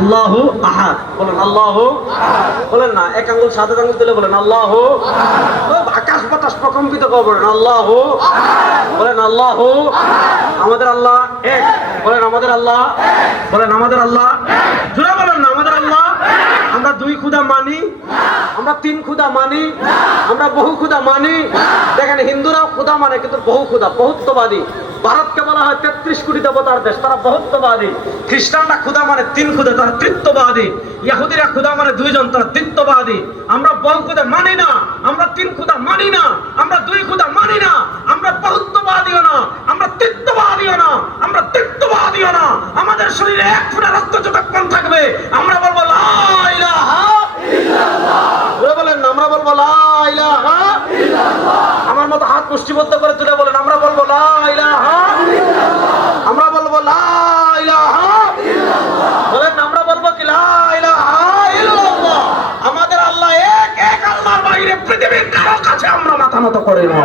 আল্লাহু আহাদ বলেন, আল্লাহু বলেন না, এক আঙ্গুল সাত আঙ্গুল তুলে বলেন আল্লাহু, আকাশ বাতাস প্রকম্পিত করে বলেন আল্লাহু, বলেন আল্লাহু। আমাদের আল্লাহ এক, বলেন আমাদের আল্লাহ, বলেন আমাদের আল্লাহ, জোরে বলেন না আমাদের আল্লাহ। আমরা দুই খুদা মানি, আমরা তিন খুদা মানি, আমরা বহু খুদা মানি। দেখেন হিন্দুরাও খুদা মানে কিন্তু বহু খুদা, বহুত্ববাদী। ভারতকে বলা হয় 33 কোটি দেবতার দেশ, তারা বহুত্ববাদী। খ্রিস্টানরা খুদা মানে তিন খুদা, তারা তৃত্ববাদী। ইহুদিরা খুদা মানে দুইজন, তারা তৃত্ববাদী। আমরা বহু খুদা মানি না, আমরা তিন খুদা মানি না, আমরা দুই খুদা মানি না, আমরা বহুত্ববাদীও না, আমরা তৃত্ববাদীও না, আমরা তৃত্ববাদীও না। আমাদের শরীরে এক ফোঁটা রক্ত যতক্ষণ থাকবে আমরা বলবো লা ইলাহা ইল্লাল্লাহ। বলেন না, আমরা বলবো লা ইলাহা ইল্লাল্লাহ। আমার মতো হাত মুষ্টিবদ্ধ করে তুলে বলেন, আমরা বলবো লা ইলাহা ইল্লাল্লাহ। আমরা বলবো লা ইলাহা ইল্লাল্লাহ। বলেন না, আমরা বলবো কি লা ইলাহা ইল্লাল্লাহ। আমাদের আল্লাহ এক, এক আল্লাহর বাইরে পৃথিবীর কারো কাছে আমরা মাথা নত করি না।